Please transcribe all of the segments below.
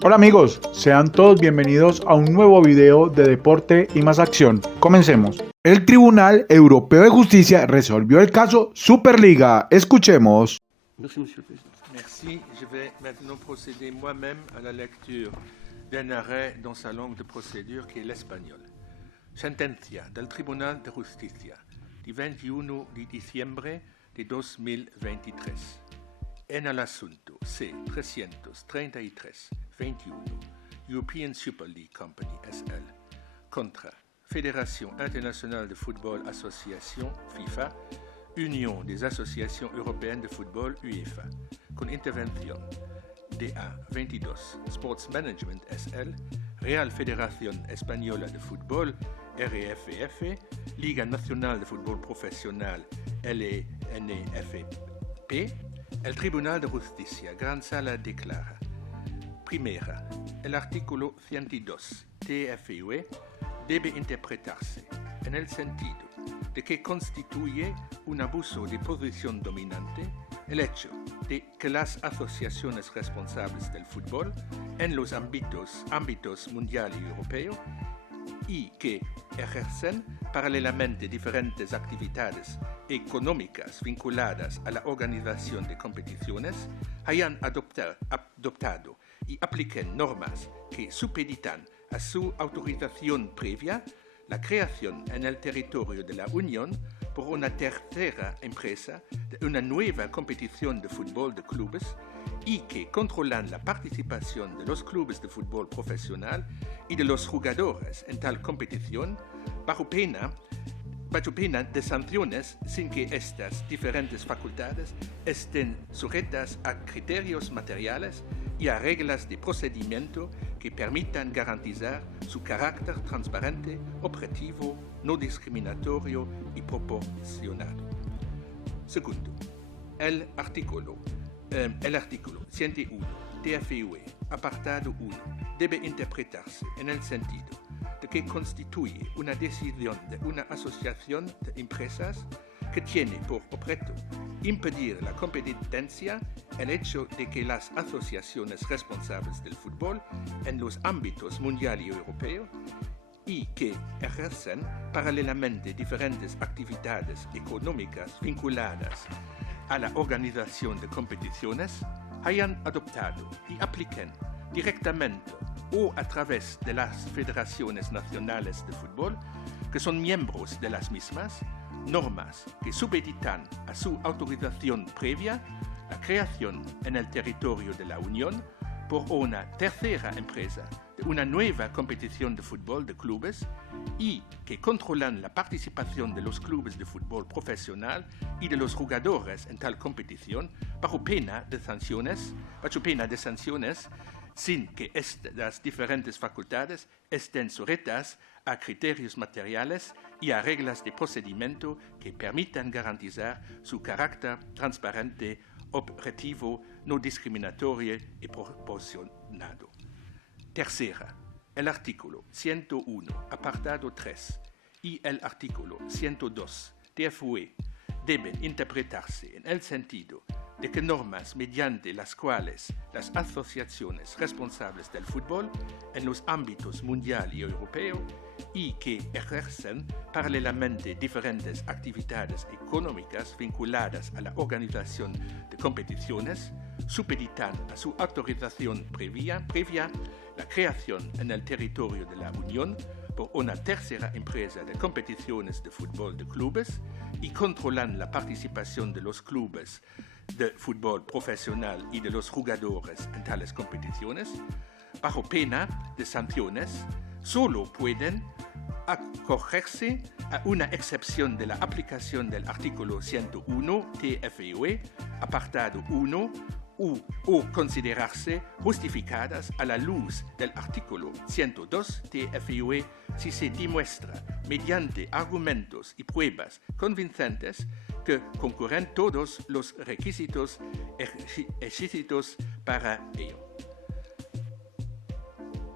Hola amigos, sean todos bienvenidos a un nuevo video de deporte y más acción. Comencemos. El Tribunal Europeo de Justicia resolvió el caso Superliga. Escuchemos. Merci, Monsieur le Président. Merci. Je vais maintenant procéder moi-même à la lecture d'un arrêt dans sa langue de procédure qui est l'espagnol. Sentencia del Tribunal de Justicia di 21 di diciembre de 2023. En el asunto C-333-21 European Super League Company SL contra Fédération Internationale de Football Association FIFA, Union des Associations Européennes de Football UEFA, con intervención DA22 Sports Management SL, Real Federación Española de Fútbol RFF, Liga Nacional de Fútbol Profesional LNFP. El Tribunal de Justicia, Gran Sala declara: primera, el artículo 102 TFUE debe interpretarse en el sentido de que constituye un abuso de posición dominante el hecho de que las asociaciones responsables del fútbol en los ámbitos mundial y europeo y que ejercen paralelamente diferentes actividades económicas vinculadas a la organización de competiciones hayan adoptado y apliquen normas que supeditan a su autorización previa la creación en el territorio de la Unión por una tercera empresa de una nueva competición de fútbol de clubes y que controlan la participación de los clubes de fútbol profesional y de los jugadores en tal competición bajo pena de sanciones sin que estas diferentes facultades estén sujetas a criterios materiales y a reglas de procedimiento que permitan garantizar su carácter transparente, objetivo, no discriminatorio y proporcionado. Segundo, el artículo 101 TFUE, apartado 1, debe interpretarse en el sentido de que constituye una decisión de una asociación de empresas que tiene por objeto impedir la competencia el hecho de que las asociaciones responsables del fútbol en los ámbitos mundial y europeo y que ejercen paralelamente diferentes actividades económicas vinculadas a la organización de competiciones hayan adoptado y apliquen directamente o a través de las federaciones nacionales de fútbol, que son miembros de las mismas, normas que supeditan a su autorización previa la creación en el territorio de la Unión por una tercera empresa de una nueva competición de fútbol de clubes y que controlan la participación de los clubes de fútbol profesional y de los jugadores en tal competición bajo pena de sanciones sin que estas diferentes facultades estén sujetas a criterios materiales y a reglas de procedimiento que permitan garantizar su carácter transparente, objetivo, no discriminatorio y proporcionado. Tercera, el artículo 101, apartado 3 y el artículo 102 TFUE deben interpretarse en el sentido de que normas mediante las cuales las asociaciones responsables del fútbol en los ámbitos mundial y europeo y que ejercen paralelamente diferentes actividades económicas vinculadas a la organización de competiciones supeditan a su autorización previa la creación en el territorio de la Unión por una tercera empresa de competiciones de fútbol de clubes y controlan la participación de los clubes de fútbol profesional y de los jugadores en tales competiciones, bajo pena de sanciones, solo pueden acogerse a una excepción de la aplicación del artículo 101 TFUE, apartado 1, o considerarse justificadas a la luz del artículo 102 TFUE si se demuestra mediante argumentos y pruebas convincentes que concurren todos los requisitos exigidos para ello.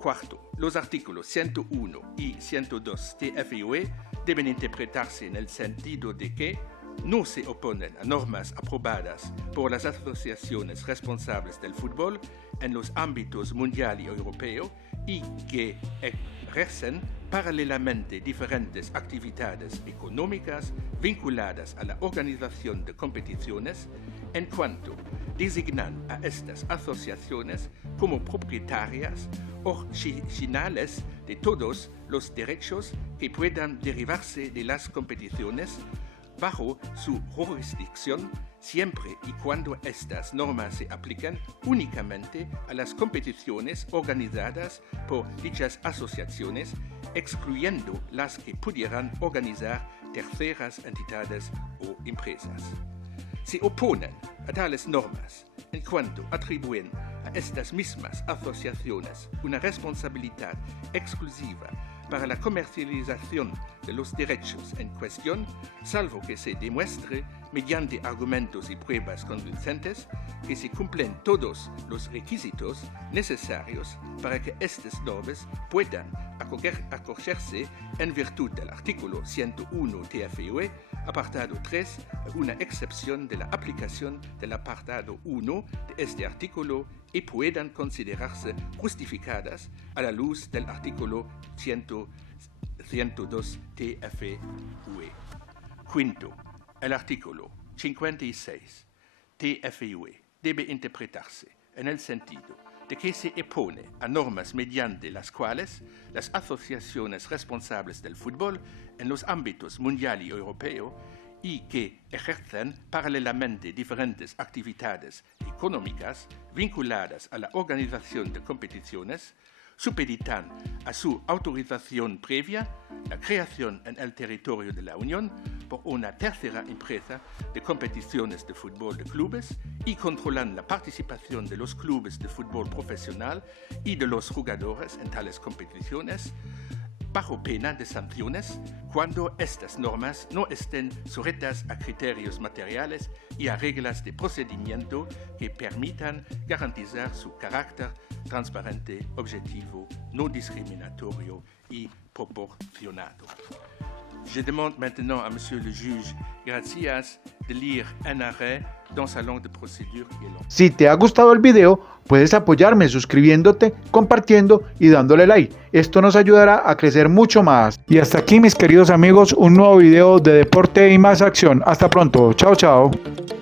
Cuarto, los artículos 101 y 102 TFUE deben interpretarse en el sentido de que no se oponen a normas aprobadas por las asociaciones responsables del fútbol en los ámbitos mundial y europeo y que ejercen paralelamente diferentes actividades económicas vinculadas a la organización de competiciones, en cuanto designan a estas asociaciones como propietarias originales de todos los derechos que puedan derivarse de las competiciones bajo su jurisdicción, siempre y cuando estas normas se apliquen únicamente a las competiciones organizadas por dichas asociaciones, excluyendo las que pudieran organizar terceras entidades o empresas. Se oponen a tales normas en cuanto atribuyen a estas mismas asociaciones una responsabilidad exclusiva para la comercialización de los derechos en cuestión, salvo que se demuestre mediante argumentos y pruebas convincentes que se cumplen todos los requisitos necesarios para que estas normas puedan acogerse en virtud del artículo 101 TFUE, apartado 3, una excepción de la aplicación del apartado 1 de este artículo y puedan considerarse justificadas a la luz del artículo 102 TFUE. Quinto, el artículo 56 TFUE debe interpretarse en el sentido de que se opone a normas mediante las cuales las asociaciones responsables del fútbol en los ámbitos mundial y europeo y que ejercen paralelamente diferentes actividades económicas vinculadas a la organización de competiciones, supeditan a su autorización previa la creación en el territorio de la Unión por una tercera empresa de competiciones de fútbol de clubes y controlan la participación de los clubes de fútbol profesional y de los jugadores en tales competiciones, bajo pena de sanciones cuando estas normas no estén sujetas a criterios materiales y a reglas de procedimiento que permitan garantizar su carácter transparente, objetivo, no discriminatorio y proporcionado. Je demande maintenant à Monsieur le juge Gracias de lire un arrêt dans sa langue de procédure qui est longue. Si te ha gustado el video, puedes apoyarme suscribiéndote, compartiendo y dándole like. Esto nos ayudará a crecer mucho más. Y hasta aquí, mis queridos amigos, un nuevo video de deporte y más acción. Hasta pronto. Chao, chao.